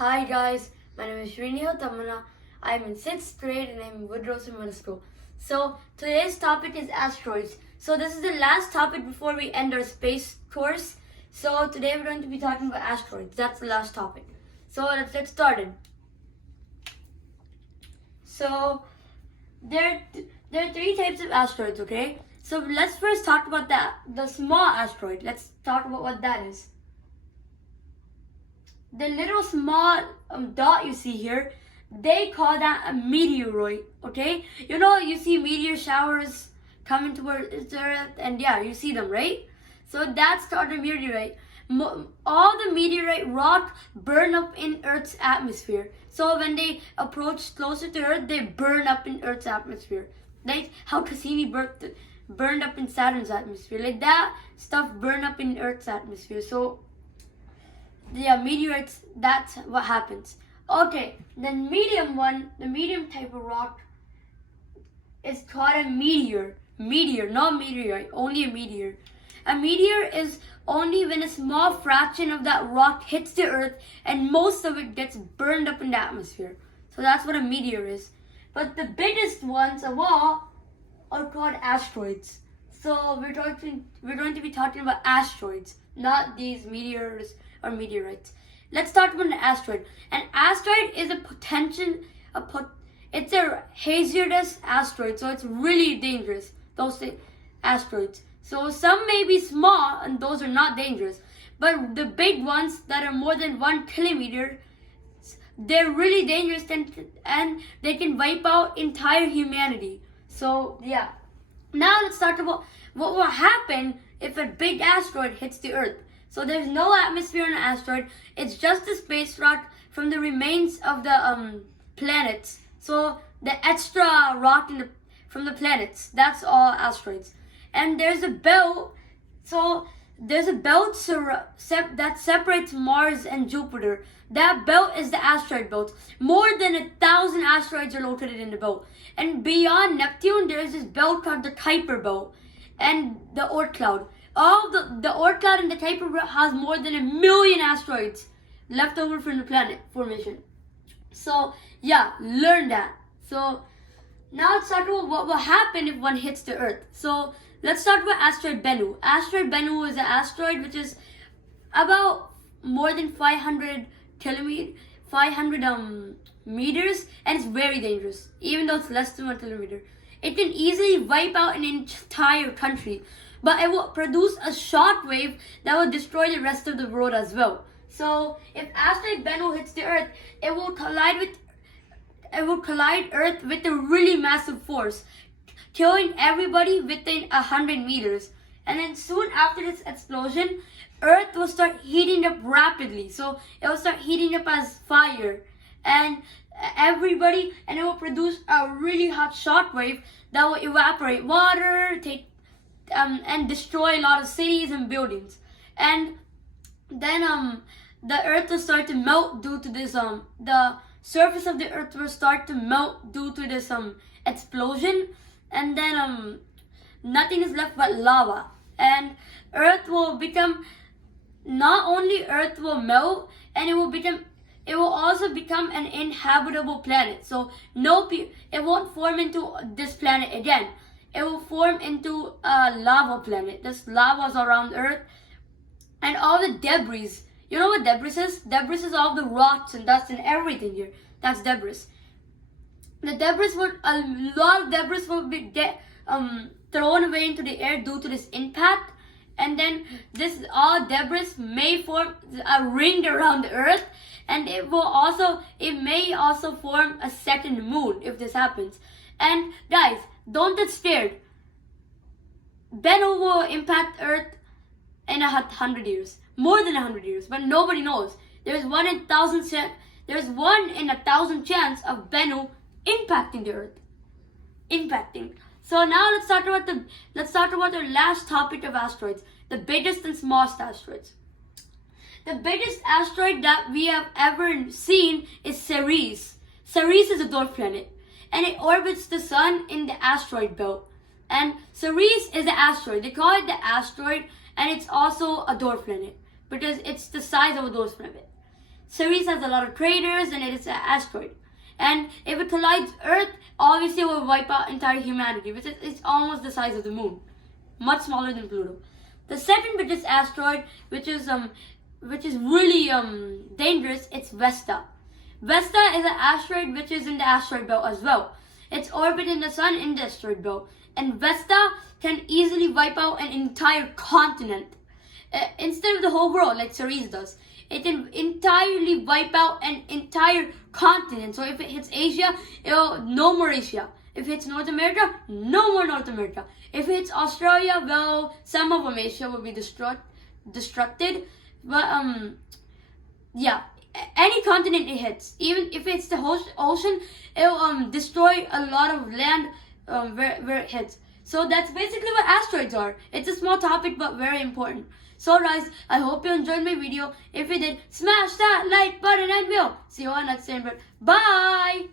Hi guys, my name is Nihal. I'm in 6th grade and I'm in Woodrose Middle School. So today's topic is asteroids. So this is the last topic before we end our space course. So today we're going to be talking about asteroids. That's the last topic. So let's get started. So there are three types of asteroids, okay? So let's first talk about the small asteroid. Let's talk about what that is. The little small dot you see here, they call that a meteoroid, okay? You know, you see meteor showers coming towards the Earth, and yeah, you see them, right? So that's called a meteorite. All the meteorite rock burn up in Earth's atmosphere. So when they approach closer to Earth, they burn up in Earth's atmosphere. Like how Cassini burned up in Saturn's atmosphere. Like that stuff burn up in Earth's atmosphere. So yeah, meteorites, that's what happens. Okay, the medium type of rock is called a meteor. Meteor, not meteorite, only a meteor. A meteor is only when a small fraction of that rock hits the Earth and most of it gets burned up in the atmosphere. So that's what a meteor is. But the biggest ones of all are called asteroids. So we're going to be talking about asteroids, not these meteors or meteorites. Let's talk about an asteroid. An asteroid is it's a hazardous asteroid, so it's really dangerous. Those asteroids. So some may be small and those are not dangerous, but the big ones that are more than 1 kilometer, they're really dangerous and they can wipe out entire humanity. So yeah. Now let's talk about what will happen if a big asteroid hits the Earth. So there's no atmosphere on an asteroid. It's just a space rock from the remains of the planets. So the extra rock from the planets. That's all asteroids. And there's a belt. So there's a belt that separates Mars and Jupiter. That belt is the asteroid belt. More than 1,000 asteroids are located in the belt. And beyond Neptune, there's this belt called the Kuiper belt and the Oort cloud. All the Oort cloud and the Kuiper belt has more than 1 million asteroids left over from the planet formation. So yeah, learn that. So now let's talk about what will happen if one hits the Earth. So let's talk about asteroid Bennu. Asteroid Bennu is an asteroid which is about more than 500 meters, and it's very dangerous, even though it's less than 1 kilometer. It can easily wipe out an entire country, but it will produce a shock wave that will destroy the rest of the world as well. So if asteroid Bennu hits the Earth, it will collide Earth with a really massive force, killing everybody within 100 meters. And then soon after this explosion, Earth will start heating up rapidly. So it will start heating up as fire, and it will produce a really hot shock wave that will evaporate water, and destroy a lot of cities and buildings. And then the Earth will start to melt due to this the surface of the Earth will start to melt due to this explosion, and then nothing is left but lava. And Earth will become, not only Earth will melt, and it will also become an inhabitable planet. So it won't form into this planet again. It will form into a lava planet. There's lava around Earth, and all the debris. You know what debris is? Debris is all the rocks and dust and everything here. That's debris. A lot of debris will get thrown away into the air due to this impact, and then all debris may form a ring around the Earth, and it may also form a second moon if this happens. And guys, don't get scared. Bennu will impact Earth in 100 years, more than 100 years, but nobody knows. There's 1 in 1,000 chance of Bennu impacting the Earth. So now let's talk about the last topic of asteroids, the biggest and smallest asteroids. The biggest asteroid that we have ever seen is Ceres. Ceres is a dwarf planet, and it orbits the sun in the asteroid belt. And Ceres is an asteroid. They call it the asteroid, and it's also a dwarf planet because it's the size of a dwarf planet. Ceres has a lot of craters, and it is an asteroid. And if it collides Earth, obviously it will wipe out entire humanity, which is it's almost the size of the moon, much smaller than Pluto. The second biggest asteroid, which is really dangerous, it's Vesta. Vesta is an asteroid which is in the asteroid belt as well. It's orbiting the sun in the asteroid belt, and Vesta can easily wipe out an entire continent instead of the whole world like Ceres does. It can entirely wipe out an entire continent. So if it hits Asia, no more Asia. If it hits North America, no more North America. If it hits Australia, well, some of Asia will be destructed. But yeah, any continent it hits, even if it's the ocean, it'll destroy a lot of land where it hits. So that's basically what asteroids are. It's a small topic but very important. So guys, I hope you enjoyed my video. If you did, smash that like button and we'll see you on next time. Bye!